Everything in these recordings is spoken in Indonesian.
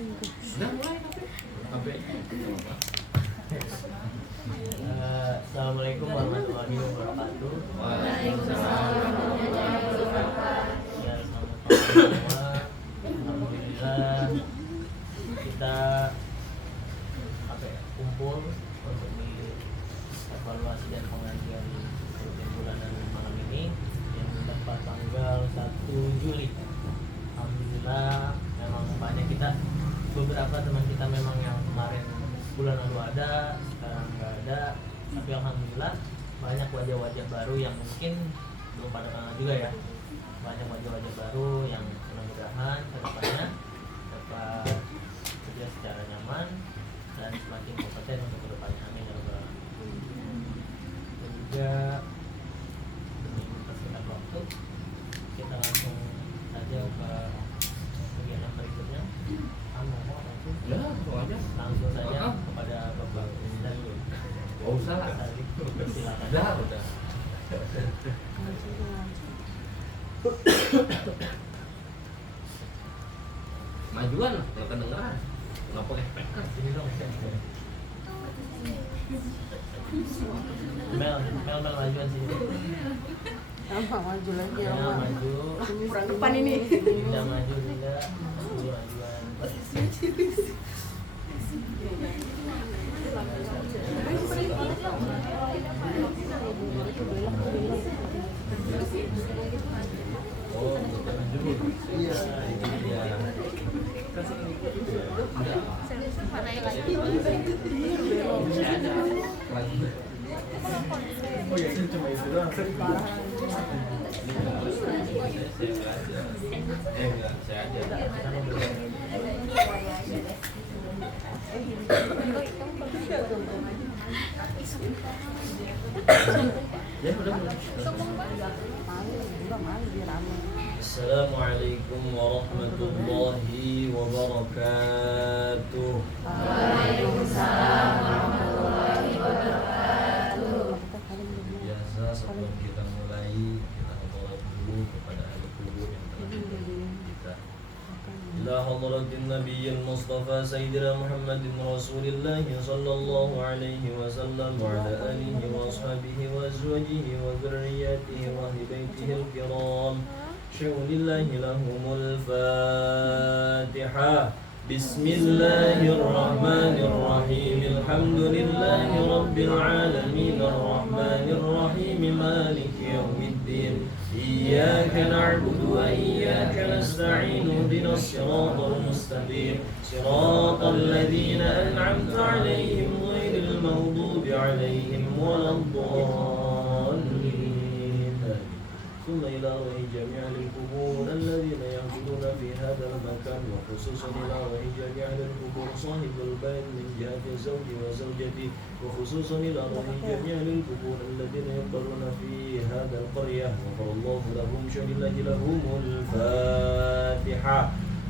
Sudah mulai tapi Assalamualaikum warahmatullahi wabarakatuh. Waalaikumsalam. Ya, selamat pagi semua. Alhamdulillah kita kumpul untuk evaluasi dan pengajian rutin bulanan malam ini yang tepat tanggal 1 Juli. Alhamdulillah memang banyak kita, beberapa teman kita memang yang kemarin bulan lalu ada, sekarang nggak ada, tapi alhamdulillah banyak wajah-wajah baru yang mungkin belum pada kenal juga ya. Banyak wajah-wajah baru yang mudah-mudahan kedepannya dapat kerja secara nyaman dan semakin kompeten untuk kedepannya. Amin ya rabbal alamin. Dan juga demi mempersingkat waktu, kita langsung saja ke kegiatan berikutnya. Ya, langsung saja kepada Bapak Presiden. Oh, salah. Silakan. Udah. Majuan kalau kedengeran. Nggak pakai speaker. Sini dong. Mel majuan sini. Maju lagi ya, Maju. kurang depan ini. Dinda maju, Dinda. Majuan. Oh, iya. Oh ya, ini cuma itu doang. Enggak, saya aja. Ya udah. Assalamualaikum warahmatullahi wabarakatuh. Waalaikumsalam warahmatullahi wabarakatuh. Biasa sebelum kita mulai, kita sholat dulu kepada ahli kubur yang telah meninggalkan kita. Ila hadratin nabiyil mustafa sayyidina Muhammadin rasulillah sallallahu alaihi wasallam wa ala alihi wa ashabihi wa azwajihi wa dzurriyyatihi wa ahli baitihi al-kiram. Syulillahi lahumul Fatihah. Bismillahirrahmanirrahim. Alhamdulillahi rabbil alamin. Arrahmanirrahim. Maliki yaumiddin. Iyyaka na'budu wa iyyaka nasta'in. Ihdinas siratal mustaqim. Siratal ladzina an'amta 'alaihim ghairil maghdubi 'alaihim waladdallin. ثم إلى روح جميع القبور الذين يعبدون في هذا المكان وخصوصا إلى روح جميع القبور صاحب البيت من جهة الزوج وزوجته وخصوصا إلى روح جميع القبور الذين يقبلون في هذا القرية غفر الله لهم شهد لهم الفاتحة.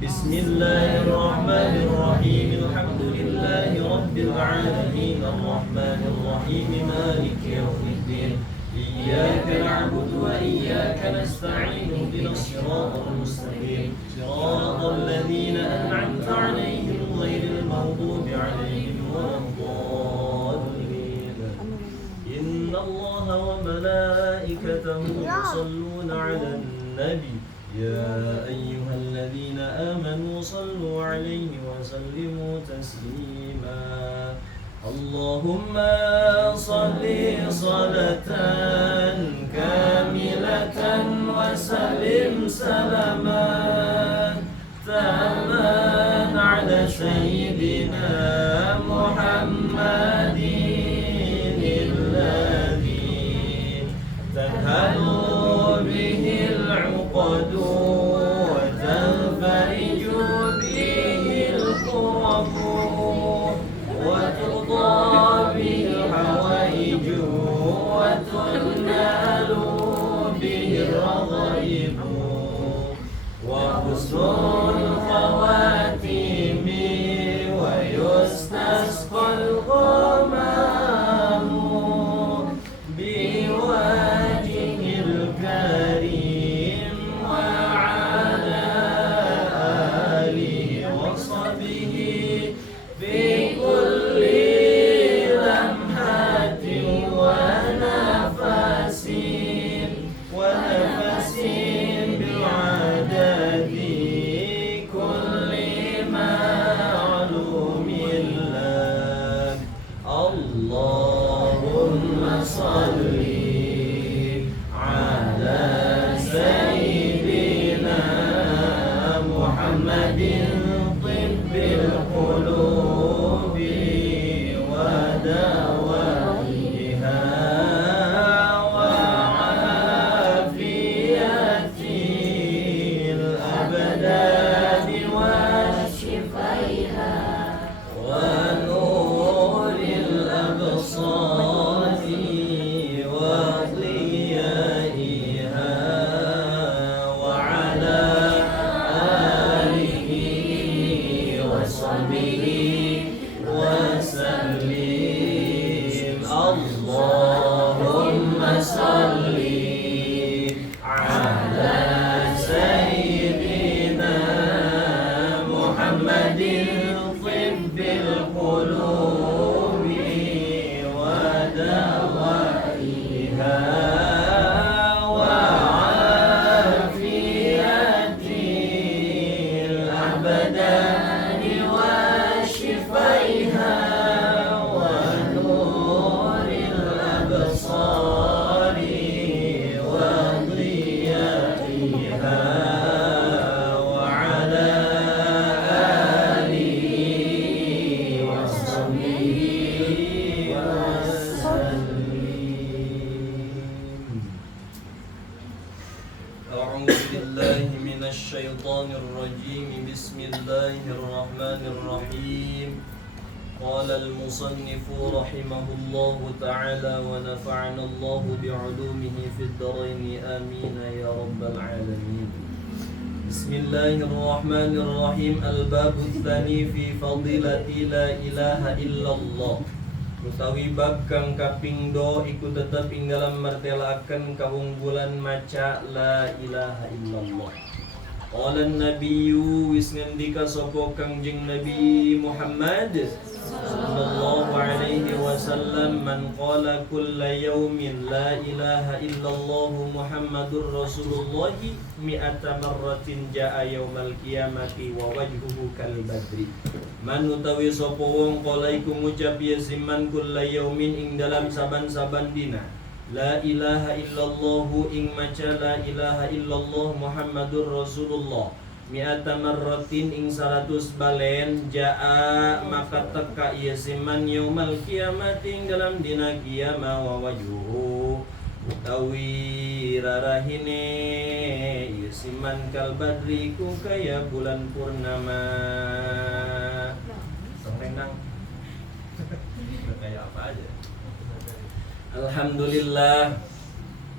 بسم الله الرحمن الرحيم. الحمد لله رب العالمين. الرحمن الرحيم. مالك يوم الدين. إياك نعبد وإياك نستعين. اهدنا الصراط المستقيم. صراط الذين أنعمت عليهم غير المغضوب عليهم ولا الضالين. إن الله وملائكته يصلون على النبي يا أيها الذين آمنوا صلوا عليه وسلموا تسليما. اللهم صل صلاة كاملة وسلم سلاما تاما على سيدنا محمد الذي تنهل به العقد وتنفرج به الكرب وتقضى به الحوائج وتنال به الرغائب وحسن الخواتيم ويستسقى الغمام بوجه الكريم وعلى آله وصحبه salli ala sayyidina Muhammadin tibbil qulubi wa dawaiha wa afiyatil abdani wa shifaiha wa nuril absari wa ضيائها وعلى آله وصحبه وسلم اللهم صل على سيدنا محمد طب القلوب ودوائها وعافية الأبدان وشفائها ونور الأبصار وضيائها وعلى آله وصحبه وسلم. أعوذ بالله من الشيطان الرجيم. بسم الله الرحمن الرحيم. قال المصنف رحمه الله تعالى ونفعنا الله بعلومه في الدارين آمين يا رب العالمين. بسم الله الرحمن الرحيم. الباب الثاني في فضيلة لا إله إلا الله. Utawi bab kang kaping do iku tetep ing dalam martelaaken kaunggulan maca la ilaha illallah. Qala an-nabiyyu wis ngendika sapa Kangjeng Nabi Muhammad sallallahu alaihi wasallam, man qala kulla yaumin la ilaha illallah Muhammadur Rasulullah mi'ata marratin jaa yaumal qiyamati wa wajhuhu kal badri. Man utawi sapa wong qala iku ngucap ya siman kulla yaumin ing dalam saban-saban dina la ilaha illallah ing maca la ilaha illallah Muhammadur Rasulullah mi'ata marratin ing 100 balen jaa maka teka ieu siman yaumal kiamat ing dalam dina kiamah wa wajhuhu utawi rarahine ieu siman kal badri ku kaya bulan purnama. Renang kayak apa aja. Alhamdulillah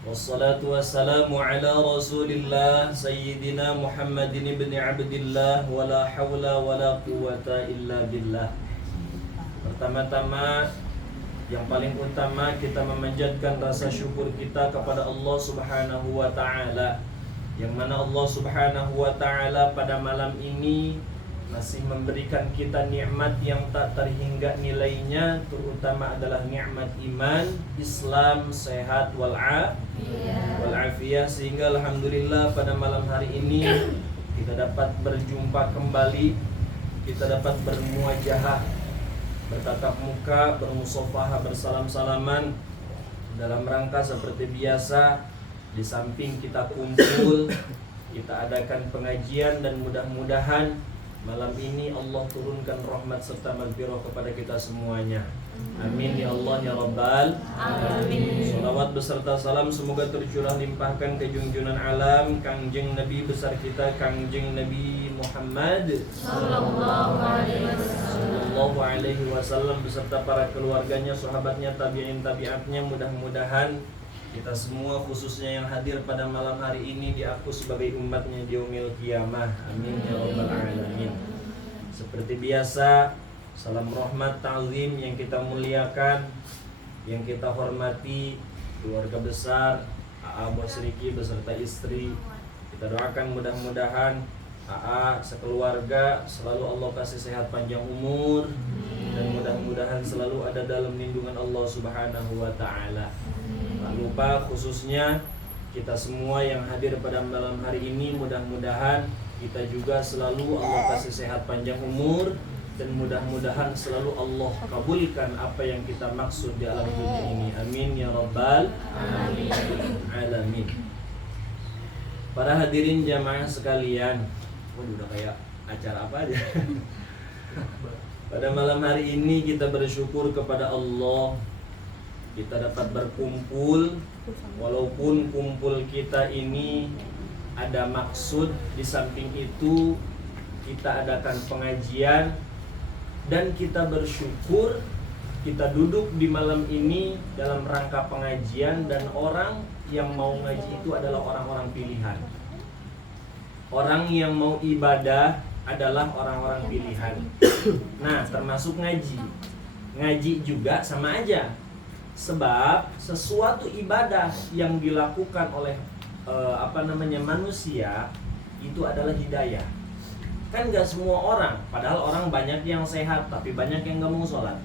wassalatu wassalamu ala rasulillah sayyidina Muhammadin ibn Abdillah wala hawla wala quwata illa billah. Pertama-tama yang paling utama kita memanjatkan rasa syukur kita kepada Allah Subhanahu wa taala, yang mana Allah Subhanahu wa taala pada malam ini masih memberikan kita nikmat yang tak terhingga nilainya, terutama adalah nikmat iman, Islam, sehat wal'afiyah, sehingga alhamdulillah pada malam hari ini kita dapat berjumpa kembali, kita dapat bermuajahah, bertatap muka, bermusafahah, bersalam-salaman dalam rangka seperti biasa. Di samping kita kumpul, kita adakan pengajian, dan mudah-mudahan malam ini Allah turunkan rahmat serta maghfirah kepada kita semuanya. Amin ya Allah ya Rabbal alamin. Salawat beserta salam semoga tercurah limpahkan ke junjungan alam Kangjeng Nabi besar kita Kangjeng Nabi Muhammad sallallahu alaihi wasallam beserta para keluarganya, sahabatnya, tabi'in, tabi'atnya. Mudah-mudahan kita semua khususnya yang hadir pada malam hari ini diaku sebagai umatnya di yaumil qiyamah. Amin ya rabbal alamin. Seperti biasa, salam rahmat ta'zim yang kita muliakan, yang kita hormati keluarga besar AA Bos Riki beserta istri. Kita doakan mudah-mudahan AA sekeluarga selalu Allah kasih sehat panjang umur, dan mudah-mudahan selalu ada dalam lindungan Allah Subhanahu wa taala. Tak lupa khususnya kita semua yang hadir pada malam hari ini, mudah-mudahan kita juga selalu Allah kasih sehat panjang umur, dan mudah-mudahan selalu Allah kabulkan apa yang kita maksud di alam dunia ini. Amin ya rabbal alamin. Para hadirin jamaah sekalian, udah kayak acara apa aja. Pada malam hari ini kita bersyukur kepada Allah, kita dapat berkumpul. Walaupun kumpul kita ini ada maksud, di samping itu kita adakan pengajian, dan kita bersyukur kita duduk di malam ini dalam rangka pengajian, dan orang yang mau ngaji itu adalah orang-orang pilihan. Orang yang mau ibadah adalah orang-orang pilihan. Nah, termasuk ngaji. Ngaji juga sama aja. Sebab sesuatu ibadah yang dilakukan oleh manusia itu adalah hidayah. Kan gak semua orang, padahal orang banyak yang sehat tapi banyak yang gak mau sholat,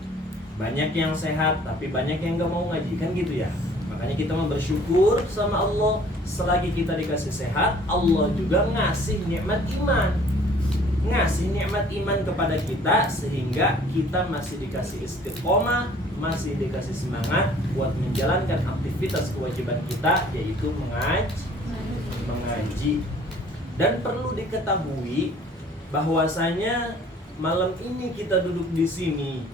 banyak yang sehat tapi banyak yang gak mau ngaji, kan gitu ya. Makanya kita mau bersyukur sama Allah, selagi kita dikasih sehat, Allah juga ngasih nikmat iman, ngasih nikmat iman kepada kita, sehingga kita masih dikasih istiqomah, masih dikasih semangat buat menjalankan aktivitas kewajiban kita, yaitu mengaji. Dan perlu diketahui bahwasanya malam ini kita duduk di sini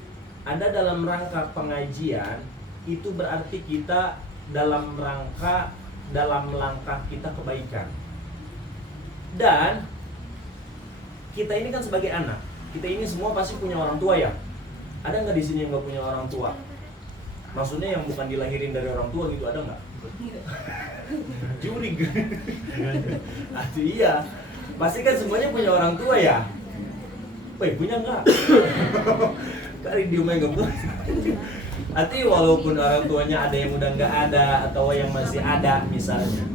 ada dalam rangka pengajian, itu berarti kita dalam langkah kita kebaikan. Dan kita ini kan sebagai anak, kita ini semua pasti punya orang tua ya. Ada nggak di sini yang nggak punya orang tua? Maksudnya yang bukan dilahirin dari orang tua gitu, ada nggak? Jurig. Iya. Pasti kan semuanya punya orang tua ya? Woi, punya nggak? Kali di rumah nggak punya. Artinya walaupun orang tuanya ada yang udah nggak ada atau yang masih ada misalnya,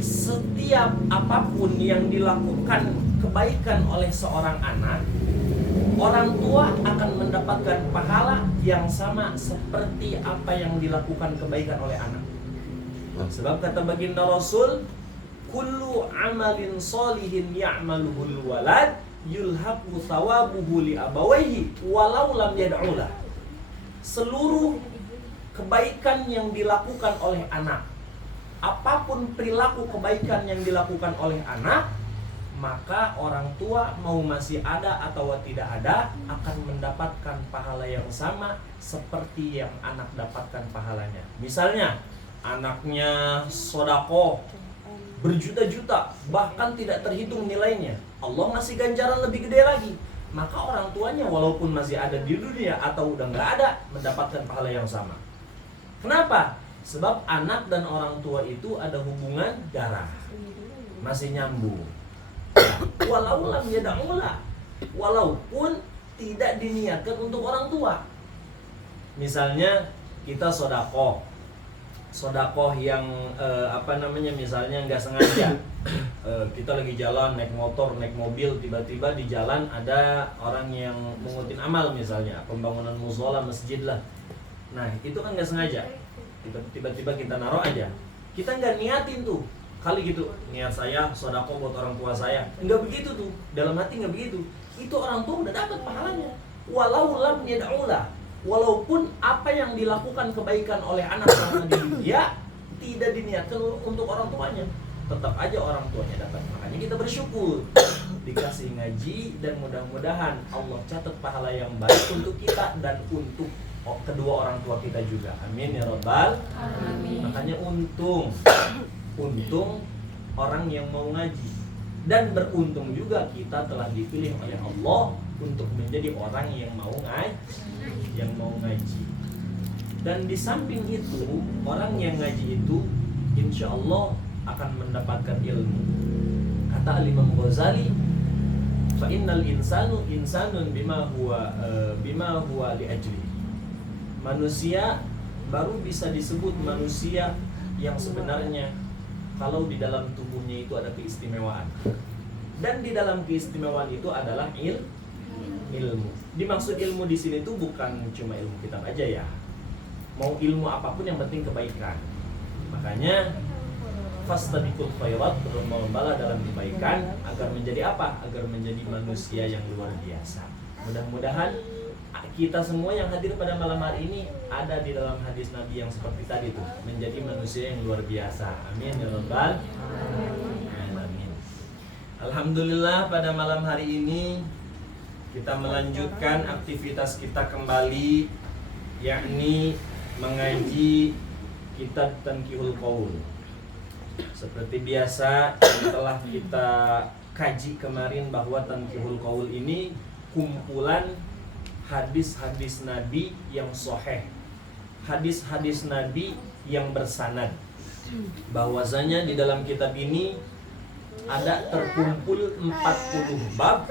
setiap apapun yang dilakukan kebaikan oleh seorang anak, orang tua akan mendapatkan pahala yang sama seperti apa yang dilakukan kebaikan oleh anak. Sebab kata baginda Rasul, kullu amalin solihin ya'maluhul walad yulhaqu thawabuhu li abawaihi walau lam yad'ulah. Seluruh kebaikan yang dilakukan oleh anak, apapun perilaku kebaikan yang dilakukan oleh anak, maka orang tua mau masih ada atau tidak ada akan mendapatkan pahala yang sama seperti yang anak dapatkan pahalanya. Misalnya anaknya sodako berjuta-juta, bahkan tidak terhitung nilainya, Allah ngasih ganjaran lebih gede lagi. Maka orang tuanya walaupun masih ada di dunia atau udah nggak ada, mendapatkan pahala yang sama. Kenapa? Sebab anak dan orang tua itu ada hubungan darah, masih nyambung. Walau lam yad'ulah, walaupun tidak diniatkan untuk orang tua. Misalnya kita sodakoh yang misalnya nggak sengaja, kita lagi jalan naik motor naik mobil, tiba-tiba di jalan ada orang yang mengutin amal, misalnya pembangunan mushola masjid lah. Nah itu kan nggak sengaja, tiba-tiba kita naruh aja, kita nggak niatin tuh kali gitu, niat saya sodakoh buat orang tua saya, nggak begitu tuh, dalam hati nggak begitu, itu orang tua udah dapat pahalanya. Walau lam yad'ulah, walaupun apa yang dilakukan kebaikan oleh anak sama dia tidak diniatkan untuk orang tuanya, tetap aja orang tuanya dapat. Makanya kita bersyukur dikasih ngaji, dan mudah-mudahan Allah catat pahala yang baik untuk kita dan untuk kedua orang tua kita juga. Amin ya rabbal alamin. Makanya untung orang yang mau ngaji, dan beruntung juga kita telah dipilih oleh Allah untuk menjadi orang yang mau ngaji. Dan di samping itu, orang yang ngaji itu insya Allah akan mendapatkan ilmu. Kata Imam Ghazali, fa innal insanu insanun bima huwa li ajli. Manusia baru bisa disebut manusia yang sebenarnya kalau di dalam tubuhnya itu ada keistimewaan. Dan di dalam keistimewaan itu adalah ilmu. Dimaksud ilmu di sini tuh bukan cuma ilmu kitab aja ya. Mau ilmu apapun yang penting kebaikan. Makanya fastabiqul khairat, berlomba-lombalah dalam kebaikan agar menjadi apa? Agar menjadi manusia yang luar biasa. Mudah-mudahan kita semua yang hadir pada malam hari ini ada di dalam hadis Nabi yang seperti tadi tuh, menjadi manusia yang luar biasa. Amin ya rabbal alamin. Alhamdulillah, pada malam hari ini kita melanjutkan aktivitas kita kembali, yakni mengaji kitab Tanqihul Qaul. Seperti biasa yang telah kita kaji kemarin, bahwa Tanqihul Qaul ini kumpulan hadis-hadis Nabi yang sahih, hadis-hadis Nabi yang bersanad. Bahwasanya di dalam kitab ini ada terkumpul 40 bab,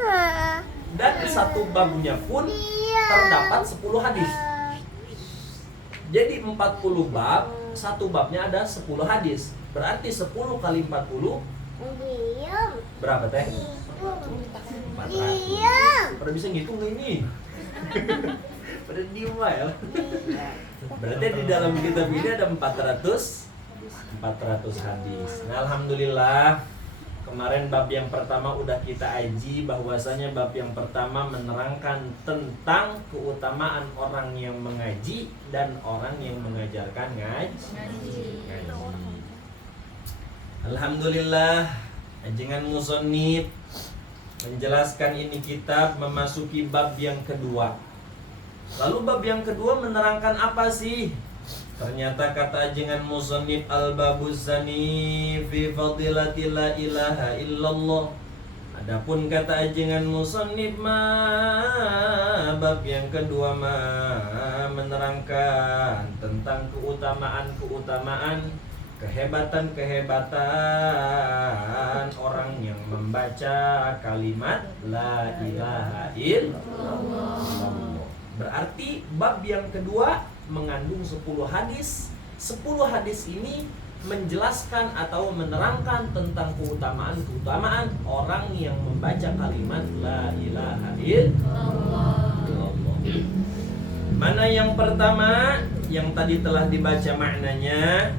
dan satu babnya pun terdapat 10 hadis. Jadi 40 bab, satu babnya ada 10 hadis. Berarti 10 kali 40 berapa teh? 400. Pada bisa ngitung gak ini? Pada diem ya. Berarti di dalam kitab ini ada 400 hadis. Nah, alhamdulillah, kemarin bab yang pertama udah kita aji, bahwasanya bab yang pertama menerangkan tentang keutamaan orang yang mengaji dan orang yang mengajarkan ngaji. Alhamdulillah, ajengan musannif menjelaskan ini kitab memasuki bab yang kedua. Lalu bab yang kedua menerangkan apa sih? Ternyata kata ajengan musannif, al-babuz zani fi fadilati la ilaha illallah. Adapun kata ajengan musannif bab yang kedua menerangkan tentang keutamaan-keutamaan, kehebatan-kehebatan orang yang membaca kalimat la ilaha illallah. Berarti bab yang kedua mengandung 10 hadis. 10 hadis ini menjelaskan atau menerangkan tentang keutamaan-keutamaan orang yang membaca kalimat la ilaha illallah. Mana yang pertama yang tadi telah dibaca maknanya?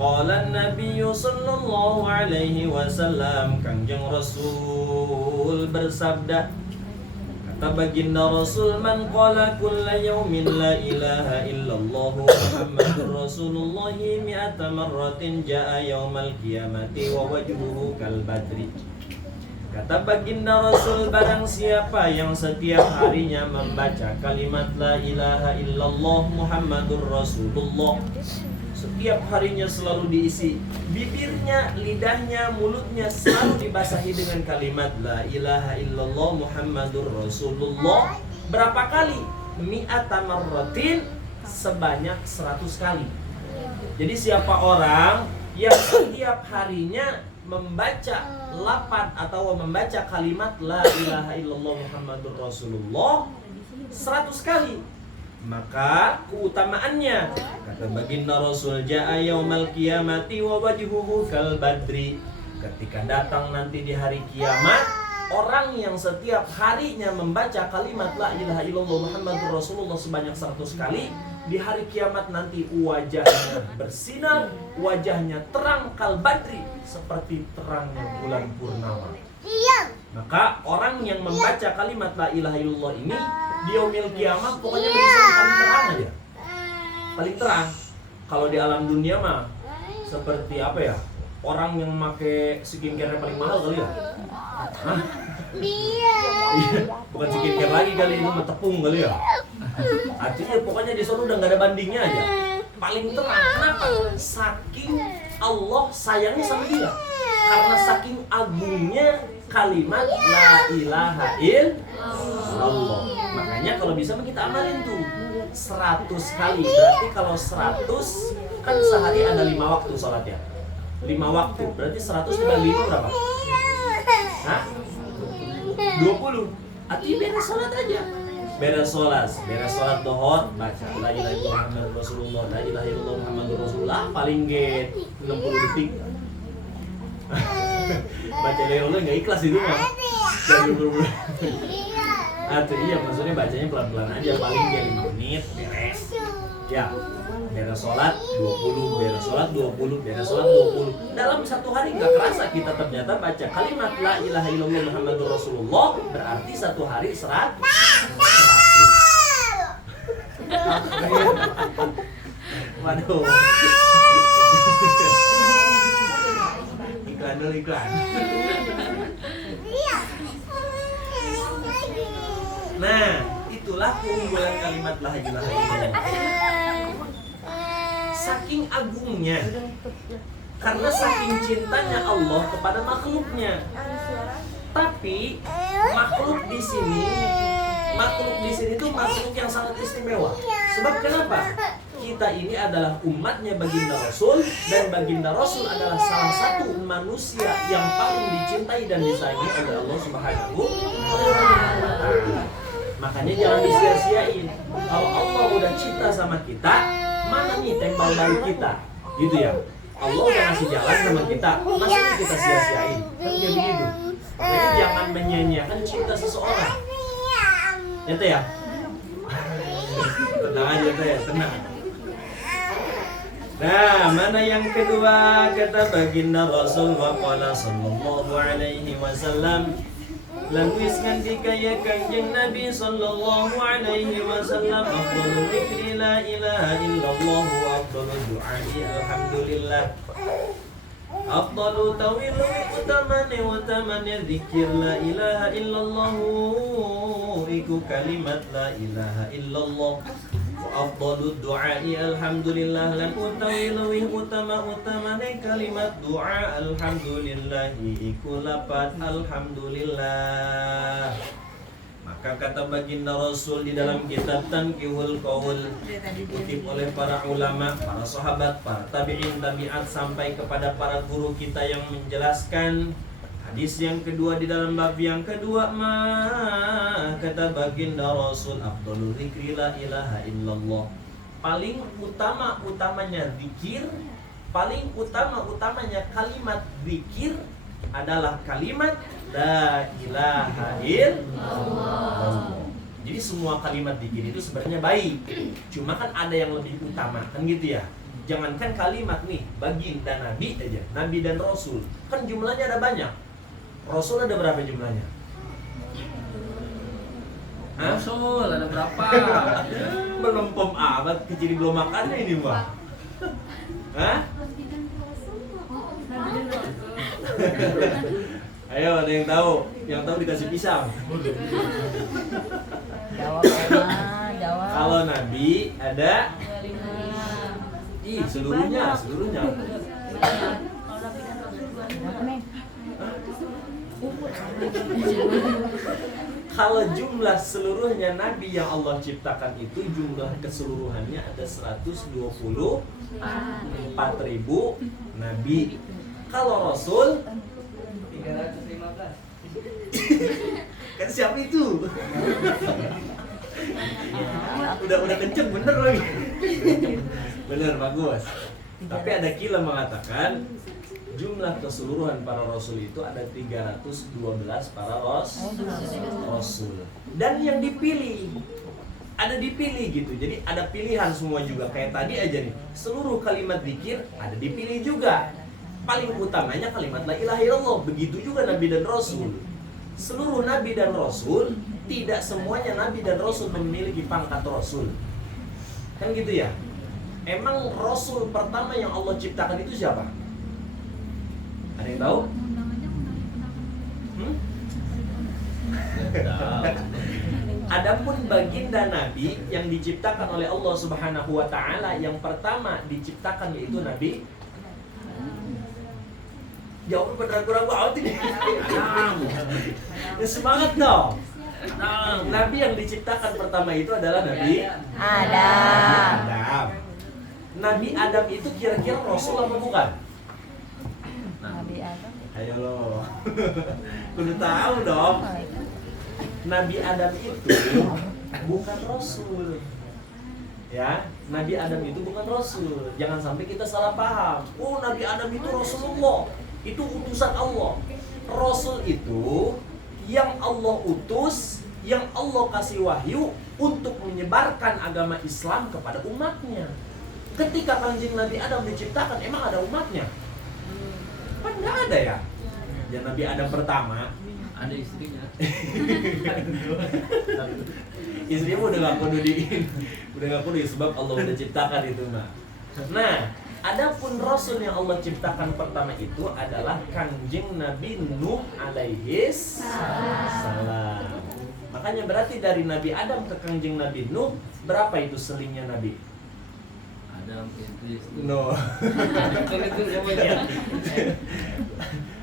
Qala Nabi sallallahu alaihi wasallam, Kangjeng Rasul bersabda, kata baginda Rasul, man qala kulla yaumin la ilaha illallah Muhammadur Rasulullah mi'ata marratin jaa yaumal qiyamati wa wajhuhu kal badri. Kata baginda Rasul, barang siapa yang setiap harinya membaca kalimat la ilaha illallah Muhammadur Rasulullah, setiap harinya selalu diisi bibirnya, lidahnya, mulutnya selalu dibasahi dengan kalimat la ilaha illallah Muhammadur Rasulullah. Berapa kali? Mi'ata marratin, sebanyak 100 kali. Jadi siapa orang yang setiap harinya membaca lafaz atau membaca kalimat la ilaha illallah Muhammadur Rasulullah 100 kali, maka keutamaannya, kata baginda Rasul, jaa yaumal qiyamati wa wajhuhu kal badri. Ketika datang nanti di hari kiamat, orang yang setiap harinya membaca kalimat la ilaha illallah Muhammadur Rasulullah sebanyak 100 kali, di hari kiamat nanti wajahnya bersinar, wajahnya terang kal badri, seperti terangnya bulan purnama. Maka orang yang membaca kalimat la ilaha illallah ini di yaumil kiamat pokoknya bisa paling terang aja. Paling terang. Kalau di alam dunia mah seperti apa ya? Orang yang make skincare paling mahal kali ya? Hah? Iya. Bukan skincare lagi kali, itu mah tepung kali ya? Artinya pokoknya di sana udah gak ada bandingnya aja. Paling terang. Kenapa? Saking Allah sayangnya sama dia. Karena saking agungnya kalimat la ilaha illallah. Makanya kalau bisa kita amalin tuh 100 kali. Berarti kalau 100 kan sehari ada 5 waktu sholatnya. 5 waktu. Berarti 100 dibagi 5 berapa? Hah? 20. Artinya beres sholat aja. Beres sholat dohor, baca la ilaha illallah Muhammadur Rasulullah, la ilaha illallah Muhammadur Rasulullah, paling get 60 detik. Baca la ilaha nggak ikhlas itu mah. Jangan buru-buru. Atau iya, maksudnya bacanya pelan-pelan aja, paling dia 5 menit beres. Ya, beres sholat 20, beres sholat 20, beres sholat 20. Dalam satu hari nggak kerasa kita ternyata baca kalimat la ilaha illallah Muhammadur Rasulullah, berarti satu hari 100. Waduh. Iklan dulu, iklan. Nah, itulah keunggulan kalimat la ilaha illallah. Saking agungnya, karena saking cintanya Allah kepada makhluknya. Tapi makhluk di sini tuh makhluk yang sangat istimewa. Sebab kenapa? Kita ini adalah umatnya baginda Rasul, dan baginda Rasul adalah salah satu manusia yang paling dicintai dan disayangi oleh Allah Subhanahu wa Ta'ala. Makanya jangan disia-siain. Kalau Allah udah cinta sama kita, mana nih tembal balik kita? Gitu ya. Allah udah ngasih jalan sama kita, masa kita sia-siain? Kan jadi gitu. Makanya jangan menyia-nyiakan cinta seseorang. Ya teh ya. Tenang aja teh, tenang. Nah, mana yang kedua? Kata baginda Rasul wa qala sallallahu alaihi wasallam, languiskan dikaya kanjeng Nabi sallallahu alaihi wasallam, afdalul dzikri la ilaha illallah wa afdalul du'ai alhamdulillah. Afdalu tawilu utamane dzikir la ilaha illallah, iku kalimat la ilaha illallah. Wa afdalu du'ai alhamdulillah, lan utawi luwih utamane kalimat doa alhamdulillah, iku lapat alhamdulillah. Maka kata baginda Rasul di dalam kitab Tanqihul Qaul, dikutip oleh para ulama, para sahabat, para tabi'in, tabi'at, sampai kepada para guru kita yang menjelaskan hadis yang kedua di dalam bab yang kedua, kata baginda Rasul, afdalul dzikri la ilaha illallah. Paling utamanya zikir, paling utamanya kalimat zikir adalah kalimat la ilaha illallah. Jadi semua kalimat zikir itu sebenarnya baik, cuma kan ada yang lebih utama, kan gitu ya. Jangankan kalimat nih, baginda Nabi aja, Nabi dan Rasul, kan jumlahnya ada banyak. Rasul ada berapa jumlahnya? Rasul ada berapa? Melempem amat, kecil belum makannya ini mah. Hah? Ayo, ada yang tahu? Yang tahu dikasih pisang. Jawab. Kalau Nabi ada? Ih, seluruhnya. Kalau jumlah seluruhnya Nabi yang Allah ciptakan itu, jumlah keseluruhannya ada 124.000 Nabi. Kalau Rasul 315. kan siapa itu? udah kenceng bener lagi. Bener, bagus. Tapi ada kila mengatakan jumlah keseluruhan para rasul itu ada 312 para rasul. Dan yang dipilih, ada dipilih gitu. Jadi ada pilihan semua juga. Kayak tadi aja nih, seluruh kalimat zikir ada dipilih juga. Paling utamanya kalimat la ilaha illallah. Begitu juga Nabi dan Rasul. Seluruh Nabi dan Rasul, tidak semuanya Nabi dan Rasul memiliki pangkat Rasul. Kan gitu ya. Emang Rasul pertama yang Allah ciptakan itu siapa? Ada yang tahu? Adapun baginda Nabi yang diciptakan oleh Allah Subhanahu wa Ta'ala, yang pertama diciptakan yaitu Nabi. Jawab ragu-ragu out ini. Ya, semangat dong. Nabi yang diciptakan pertama itu adalah Nabi Adam. Nabi Adam itu kira-kira Rasul apa bukan? Nabi Adam. Ayo lo. Kudu tahu dong. Nabi Adam itu bukan Rasul. Ya, Nabi Adam itu bukan Rasul. Jangan sampai kita salah paham. Oh, Nabi Adam itu Rasulullah. Itu utusan Allah. Rasul itu yang Allah utus, yang Allah kasih wahyu untuk menyebarkan agama Islam kepada umatnya. Ketika kanjeng Nabi Adam diciptakan, emang ada umatnya? Kan nggak ada ya. Ya Nabi Adam pertama, Ada istrinya. Istrinya udah gak kudu sebab Allah udah ciptakan itu mah. Nah, adapun Rasul yang Allah ciptakan pertama itu adalah Kangjeng Nabi Nuh alaihi salam. Makanya berarti dari Nabi Adam ke Kangjeng Nabi Nuh berapa itu selingnya Nabi? Adam, Idris. No. Itu semuanya.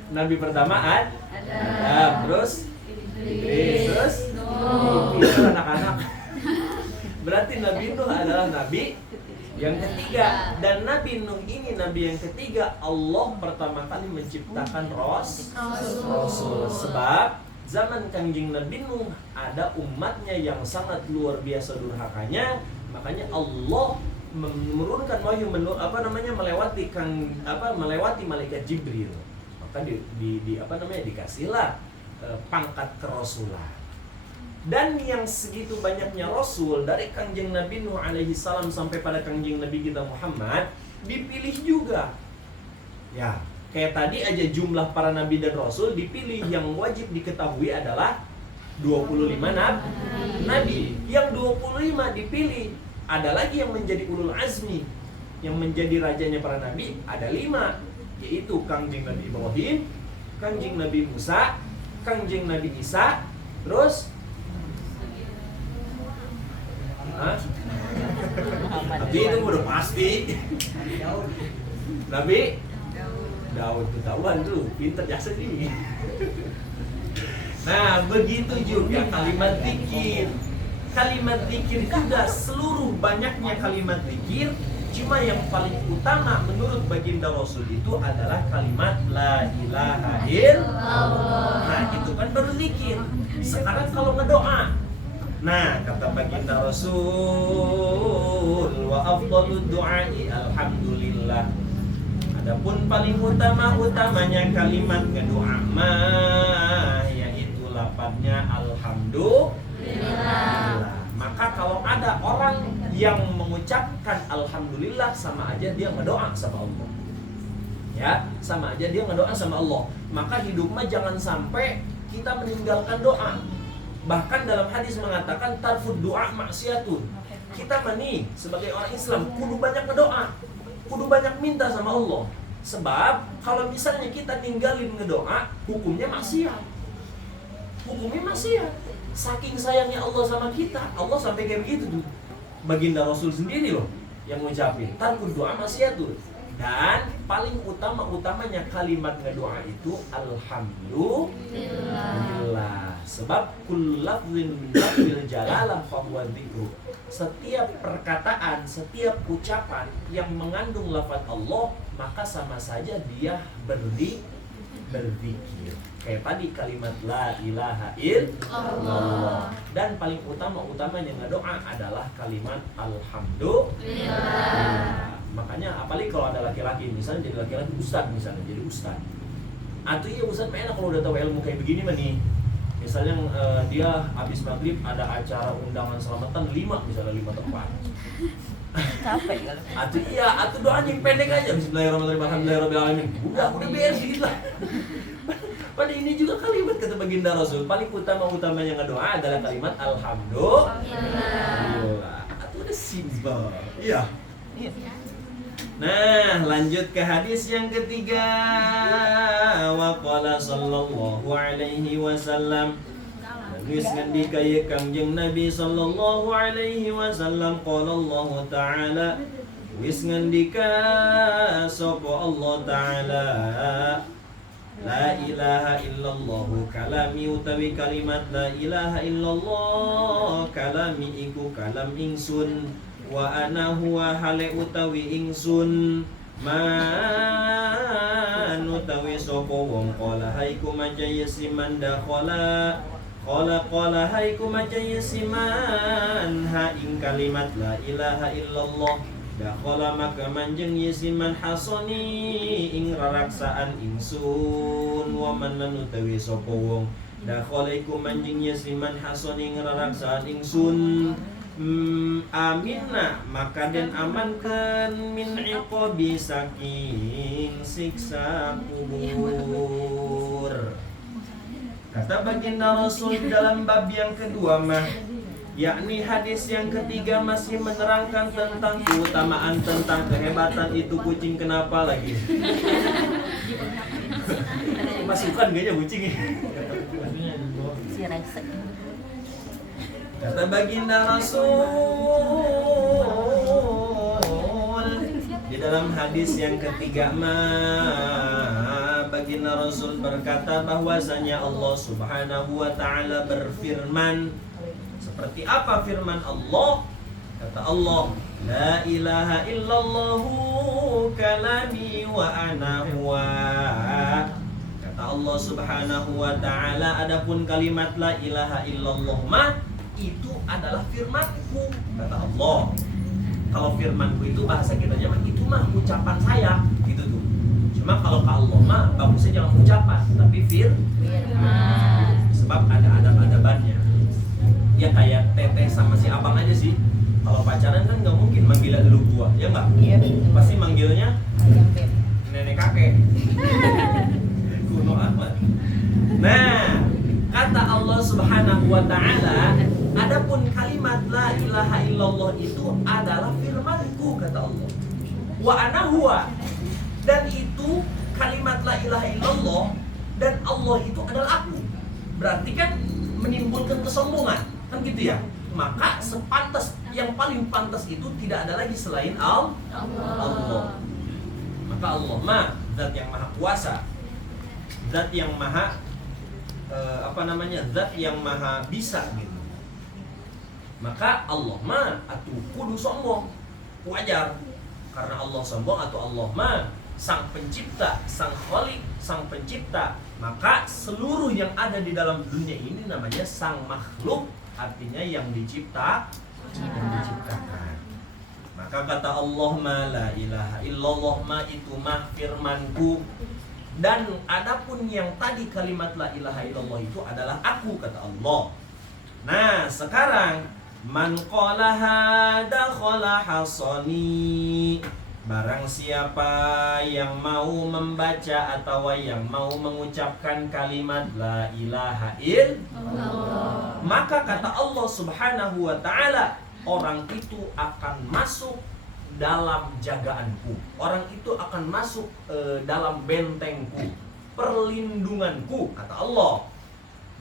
Nabi pertama Adam, terus Idris, terus itu anak-anak. Berarti Nabi Nuh adalah Nabi yang ketiga, dan Nabi Nuh ini Nabi yang ketiga. Allah pertama kali menciptakan Rasul. Sebab zaman Kangjeng Nabi Nuh ada umatnya yang sangat luar biasa durhakanya, makanya Allah menurunkan wahyu melewati malaikat Jibril. Maka dikasihlah pangkat kerasulan. Dan yang segitu banyaknya Rasul dari Kangjeng Nabi Nuh alaihi salam sampai pada Kangjeng Nabi kita Muhammad dipilih juga. Ya, kayak tadi aja jumlah para Nabi dan Rasul dipilih, yang wajib diketahui adalah 25 Nabi. Yang 25 dipilih. Ada lagi yang menjadi ulul azmi, yang menjadi rajanya para Nabi ada 5, yaitu Kangjeng Nabi Ibrahim, Kangjeng Nabi Musa, Kangjeng Nabi Isa, terus Tapi itu udah pasti. Nabi Daud ketahuan tuh, pinter jasa nih. Nah, begitu juga kalimat zikir. Kalimat zikir juga seluruh banyaknya kalimat zikir, cuma yang paling utama menurut baginda Rasul itu adalah kalimat la ilaha illallah. Nah, itu kan baru zikir. Sekarang kalau ngedoa, nah, kata baginda Rasul, wa afdhalud du'ai alhamdulillah. Adapun paling utamanya kalimat ngedoa mah yaitu lafadznya alhamdulillah. Maka kalau ada orang yang mengucapkan alhamdulillah, sama aja dia ngedoa sama Allah. Ya, sama aja dia ngedoa sama Allah. Maka hidup mah jangan sampai kita meninggalkan doa. Bahkan dalam hadis mengatakan tarfud doa maksiatun. Kita nih sebagai orang Islam kudu banyak berdoa, kudu banyak minta sama Allah. Sebab kalau misalnya kita ninggalin ngedoa, hukumnya maksiat. Hukumnya maksiat. Saking sayangnya Allah sama kita, Allah sampai kayak begitu tuh. Baginda Rasul sendiri loh yang ngucapin tarfud doa maksiatun. Dan paling utamanya kalimat ngedoa itu alhamdulillah. Sebab kullu lafzin min lafzil jalalah fahuwa dzikru. Setiap perkataan, setiap ucapan yang mengandung lafaz Allah, maka sama saja dia berzikir. Kayak tadi kalimat la ilaha illallah. Dan paling utamanya ngedoa adalah kalimat alhamdulillah. Makanya apalagi kalau ada laki-laki, misalnya jadi laki-laki ustad, misalnya jadi ustad. Atau iya ustad enak kalau udah tahu ilmu kayak begini mah nih. Misalnya dia habis maghrib ada acara undangan selamatan 5 tempat. Capek kan? Atau iya, atau doanya yang pendek aja, bismillahirrahmanirrahim. Udah beres gitu lah. Pada ini juga kalimat kata baginda Rasul, paling utamanya ngedoa adalah kalimat alhamdulillah. Atau udah simpel. Iya. Nah, lanjut ke hadis yang ketiga. Wa qala sallallahu alaihi wasallam. Wis ngendika ye Kangjeng Nabi sallallahu alaihi wasallam, qala Allah taala, wis ngendika sapa Allah taala, la ilaha illallah kalami utawi kalimat la ilaha illallah kalami iku kalam ingsun. Wa ana huwa hale utawi ingsun man utawi sapa wong qala haiku majaysiman dakhala qala haiku majaysiman ha ing kalimat la ilaha illallah dakhala maka manjeng yasiman hasoni ing raraksaan ingsun wa man utawi sapa wong dakhala iku manjeng yasiman hasoni ing raraksaan ingsun aminna maka den amankan min iqabi saking siksa kubur. Kata baginda Rasul dalam bab yang kedua mah, yakni hadis yang ketiga masih menerangkan tentang keutamaan, tentang kehebatan itu kucing. Kenapa lagi? Masukan kayaknya kucing ini. Si resek. Kata baginda Rasul di dalam hadis yang ketiga baginda Rasul berkata bahwasanya Allah Subhanahu wa taala berfirman. Seperti apa firman Allah? Kata Allah, la ilaha illallahu kalami wa ana huwa. Kata Allah Subhanahu wa taala, adapun kalimat la ilaha illallah mah itu adalah firmanku, kata Allah. Kalau firmanku itu bahasa kitanya mah itu mah ucapan saya, gitu tuh. Cuma kalau ke Allah mah bagusnya jangan ucapan, tapi firman. Sebab ada adab-adabannya. Ya kayak teteh sama si abang aja sih. Kalau pacaran kan nggak mungkin manggil lu gua, ya nggak? Iya betul. Pasti manggilnya Ayam beb. nenek kakek. Kuno amat. Nah, kata Allah Subhanahu wa taala, adapun kalimat la ilaha illallah itu adalah firmanku, kata Allah. Wa ana huwa. Dan itu kalimat la ilaha illallah dan Allah itu adalah aku. Berarti kan menimbulkan kesombongan, kan gitu ya. Maka sepantas, yang paling pantas itu tidak ada lagi selain Allah. Maka Allah mah zat yang maha kuasa, zat yang maha zat yang maha bisa gitu. Maka Allah mah atuh kudu sombong, wajar. Karena Allah sombong atau Allah mah sang pencipta, sang khalik, sang pencipta. Maka seluruh yang ada di dalam dunia ini namanya sang makhluk, artinya yang diciptakan. Maka kata Allah ma la ilaha illallah ma itu mah firmanku. Dan adapun yang tadi kalimat la ilaha illallah itu adalah aku, kata Allah. Nah sekarang man qalaha dakhala hasani. Barang siapa yang mau membaca atau yang mau mengucapkan kalimat la ilaha illallah, maka kata Allah Subhanahu wa taala, orang itu akan masuk dalam jagaanku. Orang itu akan masuk dalam bentengku, perlindunganku, kata Allah.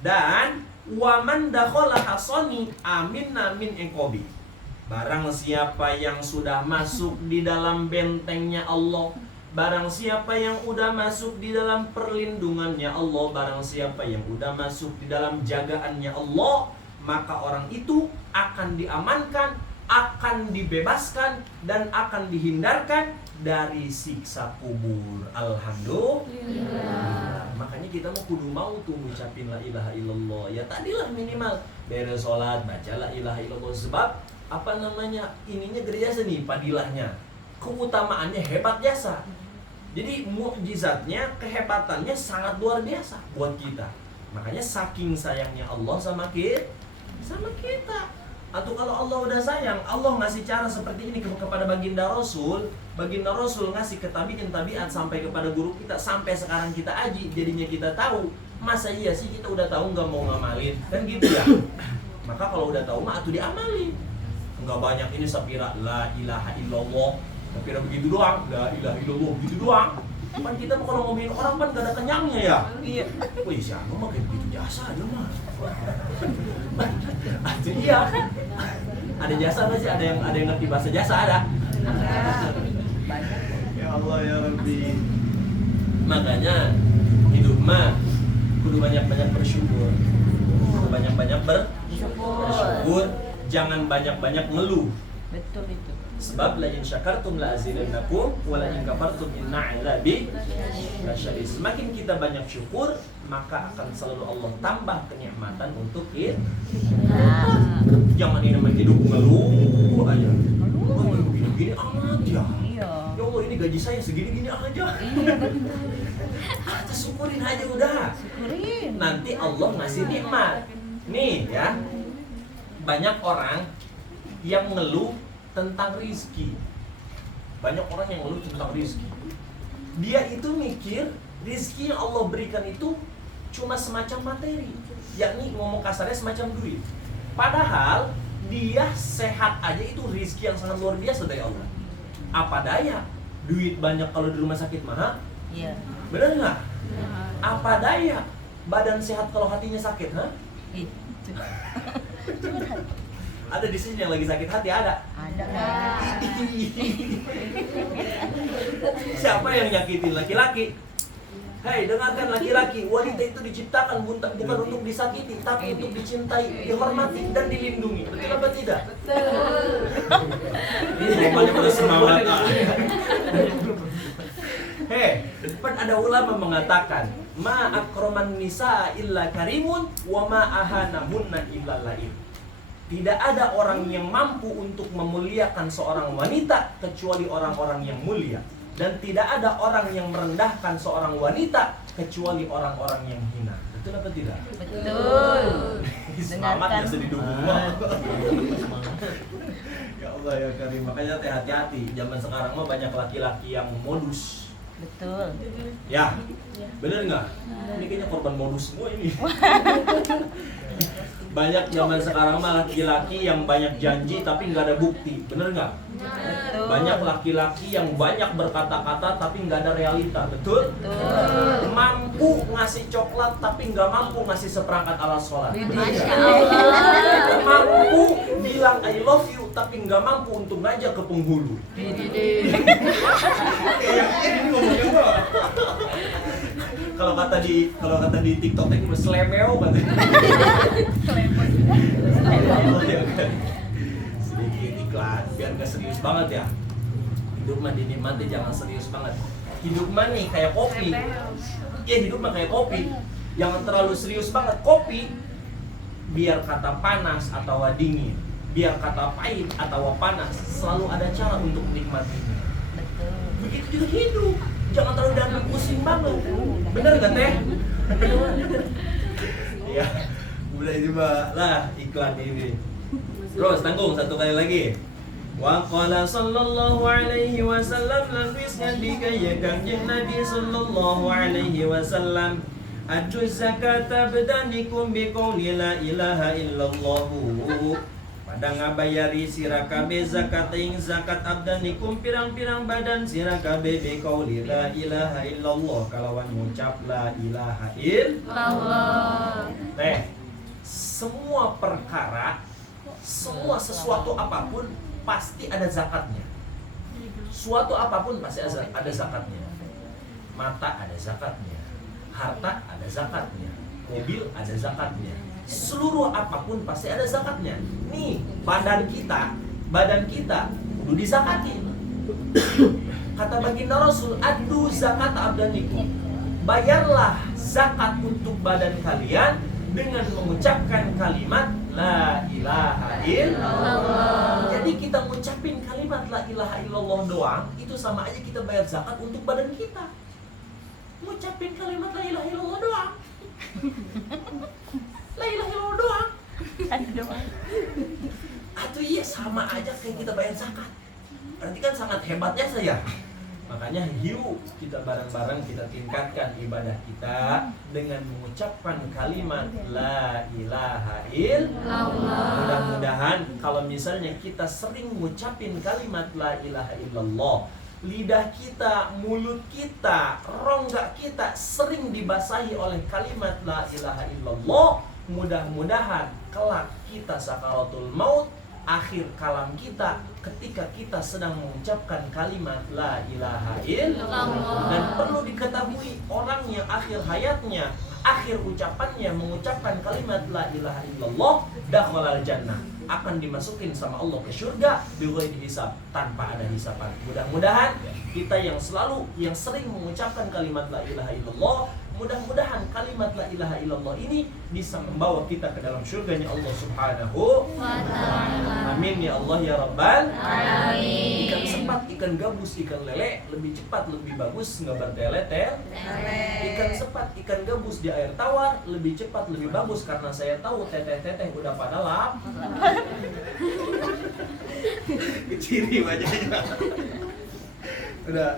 Dan waman dakhala hasani aminna min iqabi. Barang siapa yang sudah masuk di dalam bentengnya Allah, barang siapa yang udah masuk di dalam perlindungannya Allah, barang siapa yang udah masuk di dalam jagaannya Allah, maka orang itu akan diamankan, akan dibebaskan, dan akan dihindarkan dari siksa kubur. Alhamdulillah. Makanya kita kudu mau tuh ngucapin la ilaha illallah. Ya tadilah minimal beres sholat baca la ilaha illallah. Sebab ininya gede jasa nih, padilahnya, keutamaannya hebat jasa. Jadi mukjizatnya, kehebatannya sangat luar biasa buat kita. Makanya saking sayangnya Allah sama kita. Atau kalau Allah udah sayang, Allah ngasih cara seperti ini kepada baginda Rasul. Baginda Rasul ngasih ketabian-tabiat sampai kepada guru kita. Sampai sekarang kita aji, jadinya kita tahu. Masa iya sih kita udah tahu nggak mau ngamalin, kan gitu ya. Maka kalau udah tahu mah atuh diamalin. Nggak banyak ini sapira la ilaha illallah, sapira begitu doang, la ilaha illallah begitu doang. Kan kita kalau ngomongin orang kan gak ada kenyangnya ya. Iya. Wih si Anu mah kayak begitu jasa aja mah. Itu iya. Ada jasa nggak sih? Ada yang ngerti bahasa jasa ada? Ya Allah ya Rabbi. Makanya hidup mah kudu banyak-banyak bersyukur. Kudu banyak-banyak bersyukur. Jangan banyak-banyak ngeluh. Betul itu. Sebab la in syakartum la azidannakum wa la in kafartum inna 'adzabi lasyadid. Semakin kita banyak syukur, maka akan selalu Allah tambah kenikmatan untuk kita. Jangan ini mah hidup ngeluh aja. Oh, gini-gini amat ya. Iya. Ya Allah ini gaji saya segini-gini aja. Iya betul. Kita syukurin aja udah. Syukurin. Nanti Allah ngasih nikmat. Nih ya. Banyak orang yang ngeluh tentang rizki. Banyak orang yang ngeluh tentang rizki. Dia itu mikir rizki yang Allah berikan itu cuma semacam materi, yakni ngomong kasarnya semacam duit. Padahal dia sehat aja itu rezeki yang sangat luar biasa dari Allah. Apa daya, duit banyak kalau di rumah sakit mah? Iya. Bener nggak? Apa daya, badan sehat kalau hatinya sakit, ha? Itu. Ada di sini yang lagi sakit hati, ada? Ada. Siapa yang nyakitin laki-laki? Hei, dengarkan laki-laki, wanita itu diciptakan bukan untuk disakiti, tapi untuk dicintai, dihormati, dan dilindungi. Betul apa tidak? Ini jawabannya udah semangat. Hei, kan ada ulama mengatakan, ma akroman nisa illa karimun, wa ma ahanahunna illa laim. Tidak ada orang yang mampu untuk memuliakan seorang wanita kecuali orang-orang yang mulia. Dan tidak ada orang yang merendahkan seorang wanita kecuali orang-orang yang hina. Betul apa tidak? Betul. Semangat ya sedih Semangat. Ya Allah ya Karim, makanya hati-hati. Zaman sekarang mah banyak laki-laki yang modus. Betul. Ya, bener nggak? Ini kayaknya korban modus semua ini. Banyak zaman sekarang mah laki-laki yang banyak janji tapi nggak ada bukti. Bener nggak? Betul. Banyak laki-laki yang banyak berkata-kata tapi nggak ada realita. Betul? Betul. Mampu ngasih coklat tapi nggak mampu ngasih seperangkat alat sholat. Masya Allah. Mampu bilang I love you tapi nggak mampu untuk ngajak ke penghulu. Kalau kata di TikTok itu slemeo katanya. Sedikit iklan biar nggak serius banget ya. Hidup mah dinikmati, jangan serius banget. Hidup mah nih kayak kopi. Ya hidup mah kayak kopi. Jangan terlalu serius banget. Kopi biar kata panas atau dingin, biar kata pahit atau panas, selalu ada cara untuk menikmatinya. Betul. Begitu juga hidup. Jangan terlalu diambil pusing banget. Bener gak teh? Ya, udah itu lah iklan ini. Terus tanggung satu kali lagi. Wa qala sallallahu alaihi wasallam lan wis ngandika ya Kanjeng Nabi sallallahu alaihi wasallam, adu zakata badanikum bi qouli la ilaha illallah. Pada ngabayari sira kabeh zakat ing zakat abdanikum pirang-pirang badan sira kabeh bi qouli la ilaha illallah, kalawan ngucap la ilaha illallah. Semua perkara, semua sesuatu apapun pasti ada zakatnya. Suatu apapun pasti ada zakatnya. Mata ada zakatnya, harta ada zakatnya, mobil ada zakatnya. Seluruh apapun pasti ada zakatnya. Nih, badan kita kudu dizakatin. Kata baginda Rasul, adu zakat abdanikum. Bayarlah zakat untuk badan kalian dengan mengucapkan kalimat la ilaha illallah. Jadi kita ngucapin kalimat la ilaha illallah doang, itu sama aja kita bayar zakat untuk badan kita. Ngucapin kalimat la ilaha illallah doang. La ilaha illallah doang. Atau iya sama aja kayak kita bayar zakat. Berarti kan sangat hebatnya saya. Makanya yuk kita bareng-bareng kita tingkatkan ibadah kita dengan mengucapkan kalimat la ilaha illallah. Mudah-mudahan kalau misalnya kita sering mengucapin kalimat la ilaha illallah, lidah kita, mulut kita, rongga kita sering dibasahi oleh kalimat la ilaha illallah, mudah-mudahan kelak kita sakaratul maut, akhir kalam kita ketika kita sedang mengucapkan kalimat la ilaha illallah. Dan perlu diketahui, orang yang akhir hayatnya, akhir ucapannya mengucapkan kalimat la ilaha illallah, dakhalal jannah, akan dimasukin sama Allah ke surga bighairi hisab, tanpa ada hisaban. Mudah-mudahan kita yang sering mengucapkan kalimat la ilaha illallah, mudah-mudahan kalimat la ilaha illallah ini bisa membawa kita ke dalam surganya Allah Subhanahu wa ta'ala. Amin ya Allah ya Rabbal alamin. Ikan sepat, ikan gabus, ikan lele lebih cepat, lebih bagus nggak bertele-tele. Ikan sepat, ikan gabus di air tawar lebih cepat, lebih bagus, karena saya tahu teteh-teteh udah pada lap. Keciri wajahnya. Udah.